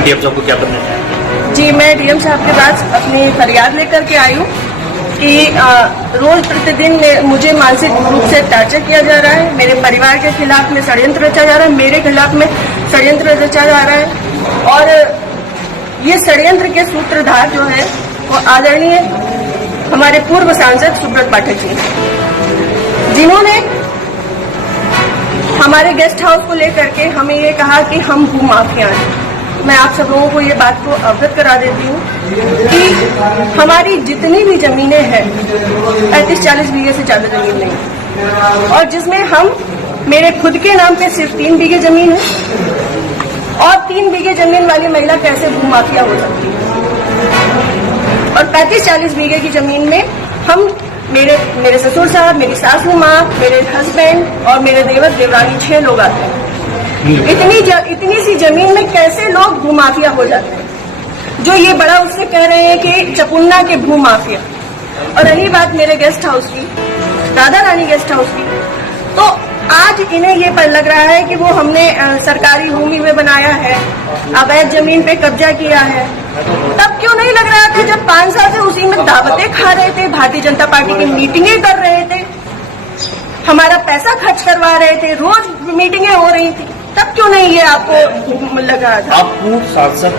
DM साहब को क्या करना चाहिए? जी, मैं डीएम साहब के पास अपनी फरियाद लेकर के आई हूँ कि रोज प्रतिदिन मुझे मानसिक रूप से टॉर्चर किया जा रहा है। मेरे परिवार के खिलाफ में षड्यंत्र रचा जा रहा है, मेरे खिलाफ में षड्यंत्र रचा जा रहा है। और ये षड्यंत्र के सूत्रधार जो है वो आदरणीय हमारे पूर्व सांसद सुब्रत पाठक जी, जिन्होंने हमारे गेस्ट हाउस को लेकर के हमें ये कहा कि हम भूमाफिया हैं। मैं आप सब लोगों को ये बात को अवगत करा देती हूँ कि हमारी जितनी भी जमीनें हैं 35-40 बीघे से ज्यादा जमीन नहीं, और जिसमें हम मेरे खुद के नाम पे सिर्फ 3 बीघे जमीन है। और 3 बीघे जमीन वाली महिला कैसे भूमाफिया हो सकती है? और 35-40 बीघे की जमीन में हम मेरे ससुर साहब, मेरी सासू माँ, मेरे हस्बैंड और मेरे देवर देवरानी 6 लोग आते हैं। इतनी सी जमीन में कैसे लोग भूमाफिया हो जाते हैं? जो ये बड़ा उससे कह रहे हैं कि चपुन्ना के भूमाफिया। और रही बात मेरे गेस्ट हाउस की, राधा रानी गेस्ट हाउस की, तो आज इन्हें ये पर लग रहा है कि वो हमने सरकारी भूमि में बनाया है, अवैध जमीन पे कब्जा किया है। तब क्यों नहीं लग रहा था जब 5 साल से उसी में दावतें खा रहे थे, भारतीय जनता पार्टी की मीटिंगें कर रहे थे, हमारा पैसा खर्च करवा रहे थे, रोज मीटिंगें हो रही थी, तब क्यों नहीं ये आपको लगा था? आप पूर्व सांसद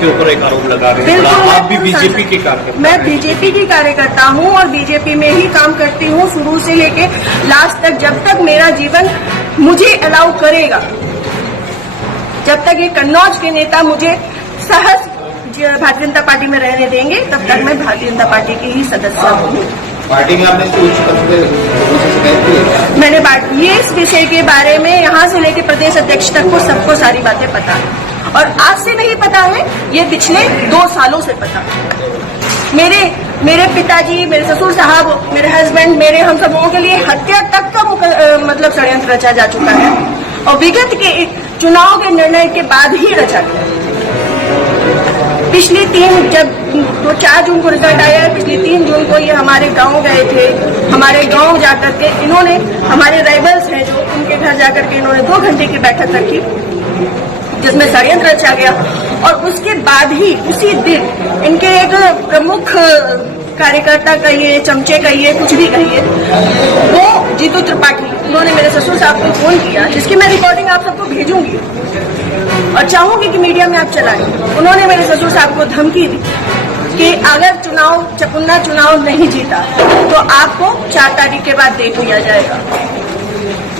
के ऊपर एक आरोप लगा रहे हैं, आप भी बीजेपी के कार्यकर्ता? मैं बीजेपी की कार्यकर्ता हूँ और बीजेपी में ही काम करती हूँ शुरू से लेके लास्ट तक, जब तक मेरा जीवन मुझे अलाउ करेगा, जब तक ये कन्नौज के नेता मुझे सहज भारतीय जनता पार्टी में रहने देंगे, तब तक मैं भारतीय जनता पार्टी की ही सदस्य हूँ। पार्टी में आपने उच्च पद पे लोगों से शिकायत की? मैंने ये इस विषय के बारे में यहाँ से लेकर प्रदेश अध्यक्ष तक को सबको सारी बातें पता है, और आज से नहीं पता है, ये पिछले 2 सालों से पता है। मेरे पिताजी, मेरे ससुर साहब, मेरे हस्बैंड, मेरे हम सब लोगों के लिए हत्या तक का मतलब षड्यंत्र रचा जा चुका है, और विगत के चुनाव के निर्णय के बाद ही रचा गया। पिछली 4 जून को रिजल्ट आया है, पिछली 3 जून को ये हमारे गांव गए थे। हमारे गांव जाकर के इन्होंने, हमारे राइवल्स हैं जो, उनके घर जाकर के इन्होंने 2 घंटे की बैठक रखी जिसमें षड्यंत्र रचा गया। और उसके बाद ही उसी दिन इनके एक प्रमुख कार्यकर्ता कहिए, चमचे कहिए, कुछ भी कहिए, वो जीतू त्रिपाठी, उन्होंने मेरे ससुर साहब को फोन किया, जिसकी मैं रिकॉर्डिंग आप सबको भेजूंगी और चाहूंगी कि मीडिया में आप चलाएं। उन्होंने मेरे ससुर साहब को धमकी दी कि अगर चपुन्ना चुनाव नहीं जीता तो आपको 4 तारीख के बाद देख लिया जाएगा।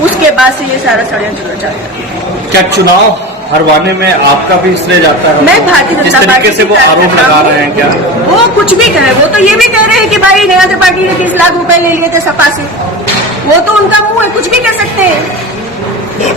उसके बाद से ये सारा षड्यंत्र रचा गया। क्या चुनाव हरवाने में आपका भी श्रेय जाता है? मैं भारतीय जनता पार्टी से वो आरोप लगा रहे हैं क्या? वो कुछ भी कहे, वो तो ये भी कह रहे हैं कि भाई नेहा त्रिपाठी ने 30 लाख रुपए ले लिए थे सपा से, वो तो उनका मुंह है, कुछ भी कह सकते हैं।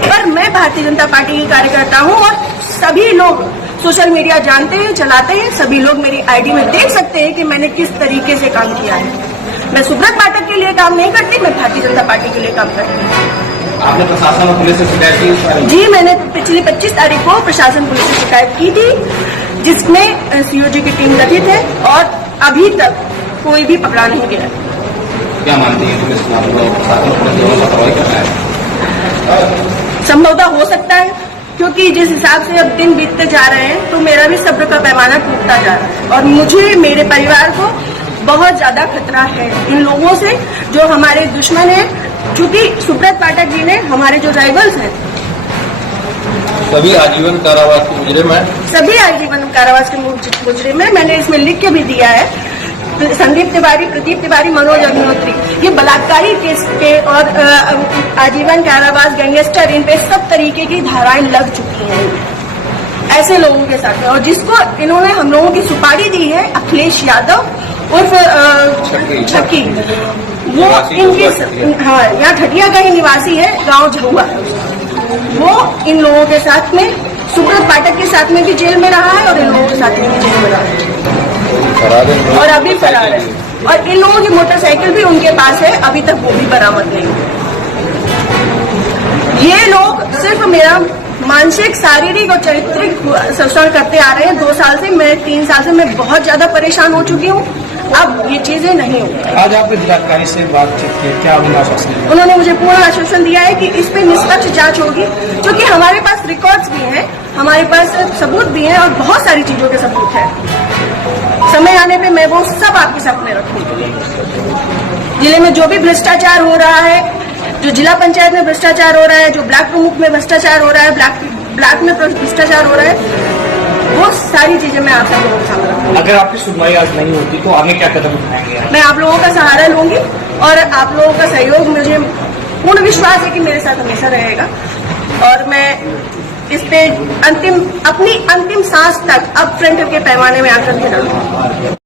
पर मैं भारतीय जनता पार्टी की कार्यकर्ता हूँ और सभी लोग सोशल मीडिया जानते हैं, चलाते हैं, सभी लोग मेरी आईडी में देख सकते हैं कि मैंने किस तरीके से काम किया है। मैं सुब्रत पाठक के लिए काम नहीं करती, मैं भारतीय जनता पार्टी के लिए काम करती हूँ। आपने प्रशासन और पुलिस से शिकायत की? जी, मैंने पिछली 25 तारीख को प्रशासन पुलिस से शिकायत की थी, जिसमें सीओजी की टीम गठित है और अभी तक कोई भी पकड़ा नहीं गया। क्या मानती है पुलिस प्रशासन पुलिस लापरवाही कर रहा है? संभवतः हो सकता है, क्योंकि जिस हिसाब से अब दिन बीतते जा रहे हैं तो मेरा भी सब्र का पैमाना टूटता जा रहा है और मुझे, मेरे परिवार को बहुत ज्यादा खतरा है इन लोगों से जो हमारे दुश्मन हैं। क्योंकि सुब्रत पाठक जी ने, हमारे जो राइवल्स हैं, सभी आजीवन कारावास के मुजरिम हैं। सभी आजीवन कारावास के मुजरिम हैं। मैंने इसमें लिख के भी दिया है, संदीप तिवारी, प्रदीप तिवारी, मनोज अग्निहोत्री, ये बलात्कारी केस के और आजीवन कारावास, गैंगस्टर, इन पे सब तरीके की धाराएं लग चुकी हैं ऐसे लोगों के साथ। और जिसको इन्होंने हम लोगों की सुपारी दी है, अखिलेश यादव उर्फ छक्की, वो इनके, हाँ, यहाँ ठटिया का ही निवासी है, गांव झुआ, वो इन लोगों के साथ में, सुब्रत पाठक के साथ में भी जेल में रहा है और इन लोगों के साथ में भी जेल में रहा है और अभी फरार है। और इन लोगों की मोटरसाइकिल भी उनके पास है, अभी तक वो भी बरामद नहीं है। ये लोग सिर्फ मेरा मानसिक, शारीरिक और चारित्रिक शोषण करते आ रहे हैं 2 साल से। मैं 3 साल से मैं बहुत ज्यादा परेशान हो चुकी हूँ। अब ये चीजें नहीं होंगी। आज आपने जिलाधिकारी से बातचीत की, क्या आश्वासन दिया? उन्होंने मुझे पूर्ण आश्वासन दिया है कि इस पे निष्पक्ष जांच होगी, क्योंकि हमारे पास रिकॉर्ड्स भी हैं, हमारे पास सबूत भी हैं और बहुत सारी चीजों के सबूत हैं। समय आने पे मैं वो सब आपके सामने रखूंगी। जिले में जो भी भ्रष्टाचार हो रहा है, जो जिला पंचायत में भ्रष्टाचार हो रहा है, जो ब्लॉक प्रमुख में भ्रष्टाचार हो रहा है, ब्लॉक में भ्रष्टाचार हो रहा है, वो सारी चीजें मैं आप सब लोगों के सामने रखूंगी। अगर आपकी सुनवाई आज नहीं होती तो आगे क्या कदम उठाएंगे? मैं आप लोगों का सहारा लूंगी और आप लोगों का सहयोग, मुझे पूर्ण विश्वास है कि मेरे साथ हमेशा रहेगा और मैं इस पे अपनी अंतिम सांस तक अब फ्रंट के पैमाने में आकर के लड़ूंगी।